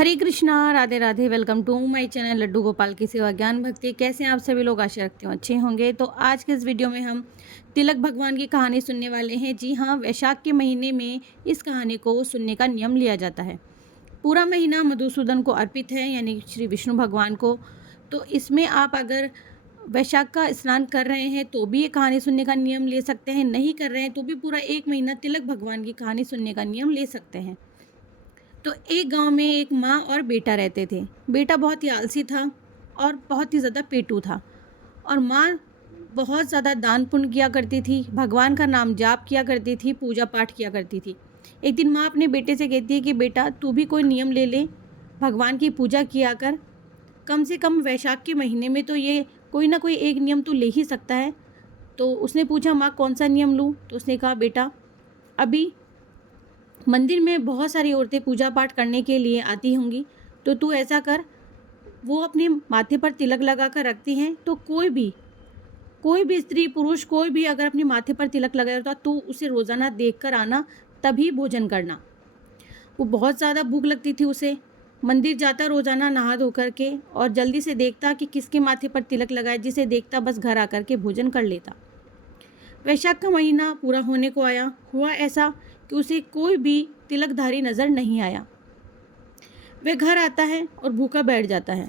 Hare Krishna, Radhe Radhe. Welcome to my channel Laddu Gopal की सेवा ज्ञान भक्ति। कैसे हैं आप सभी लोग? आशा रखती हूँ अच्छे होंगे। तो आज के इस वीडियो में हम तिलक भगवान की कहानी सुनने वाले हैं। जी हाँ, वैशाख के महीने में इस कहानी को सुनने का नियम लिया जाता है। पूरा महीना मधुसूदन को अर्पित है, यानी श्री विष्णु भगवान को। तो इसमें आप अगर वैशाख का स्नान कर रहे हैं तो भी ये कहानी सुनने का नियम ले सकते हैं, नहीं कर रहे हैं तो भी पूरा एक महीना तिलक भगवान की कहानी सुनने का नियम ले सकते हैं। तो एक गांव में एक माँ और बेटा रहते थे। बेटा बहुत ही आलसी था और बहुत ही ज़्यादा पेटू था, और माँ बहुत ज़्यादा दान पुण्य किया करती थी, भगवान का नाम जाप किया करती थी, पूजा पाठ किया करती थी। एक दिन माँ अपने बेटे से कहती है कि बेटा तू भी कोई नियम ले ले, भगवान की पूजा किया कर। कम से कम वैशाख के महीने में तो ये कोई ना कोई एक नियम तू ले ही सकता है। तो उसने पूछा, माँ कौन सा नियम लूँ? तो उसने कहा, बेटा अभी मंदिर में बहुत सारी औरतें पूजा पाठ करने के लिए आती होंगी, तो तू ऐसा कर, वो अपने माथे पर तिलक लगा कर रखती हैं, तो कोई भी स्त्री पुरुष कोई भी अगर अपने माथे पर तिलक लगाया होता तो उसे रोज़ाना देख कर आना, तभी भोजन करना। वो बहुत ज़्यादा भूख लगती थी उसे। मंदिर जाता रोज़ाना नहा धो कर के, और जल्दी से देखता कि किसके माथे पर तिलक लगाए, जिसे देखता बस घर आकर के भोजन कर लेता। वैशाख का महीना पूरा होने को आया। हुआ ऐसा कि उसे कोई भी तिलकधारी नज़र नहीं आया। वह घर आता है और भूखा बैठ जाता है।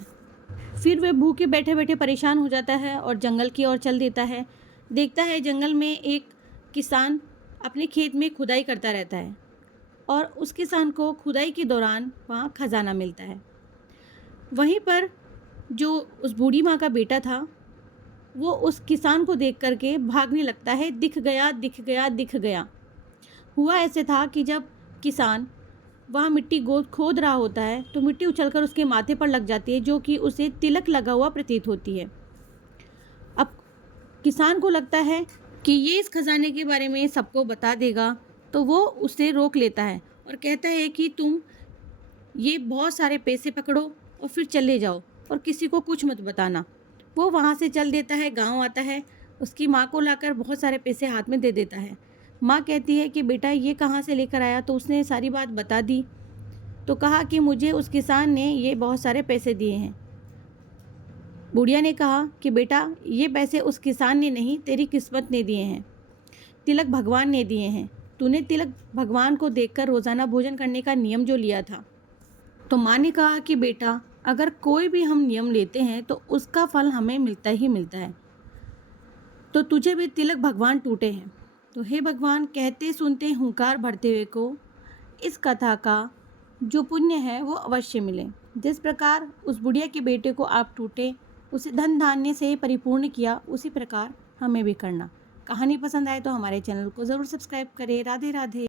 फिर वह भूखे बैठे बैठे परेशान हो जाता है और जंगल की ओर चल देता है। देखता है जंगल में एक किसान अपने खेत में खुदाई करता रहता है, और उस किसान को खुदाई के दौरान वहाँ खजाना मिलता है। वहीं पर जो उस बूढ़ी माँ का बेटा था, वो उस किसान को देख करके भागने लगता है। दिख गया, दिख गया, दिख गया। हुआ ऐसे था कि जब किसान वहाँ मिट्टी खोद रहा होता है तो मिट्टी उछलकर उसके माथे पर लग जाती है, जो कि उसे तिलक लगा हुआ प्रतीत होती है। अब किसान को लगता है कि ये इस खजाने के बारे में सबको बता देगा, तो वो उसे रोक लेता है और कहता है कि तुम ये बहुत सारे पैसे पकड़ो और फिर चले जाओ, और किसी को कुछ मत बताना। वो वहाँ से चल देता है, गांव आता है, उसकी माँ को लाकर बहुत सारे पैसे हाथ में दे देता है। माँ कहती है कि बेटा ये कहाँ से लेकर आया? तो उसने सारी बात बता दी। तो कहा कि मुझे उस किसान ने ये बहुत सारे पैसे दिए हैं। बुढ़िया ने कहा कि बेटा ये पैसे उस किसान ने नहीं, तेरी किस्मत ने दिए हैं, तिलक भगवान ने दिए हैं। तूने तिलक भगवान को देखकर रोज़ाना भोजन करने का नियम जो लिया था। तो माँ ने कहा कि बेटा अगर कोई भी हम नियम लेते हैं तो उसका फल हमें मिलता ही मिलता है, तो तुझे भी तिलक भगवान टूटे हैं। तो हे भगवान, कहते सुनते हुंकार भरते हुए को इस कथा का जो पुण्य है वो अवश्य मिले। जिस प्रकार उस बुढ़िया के बेटे को आप टूटे, उसे धन धान्य से परिपूर्ण किया, उसी प्रकार हमें भी करना। कहानी पसंद आए तो हमारे चैनल को ज़रूर सब्सक्राइब करें। राधे राधे।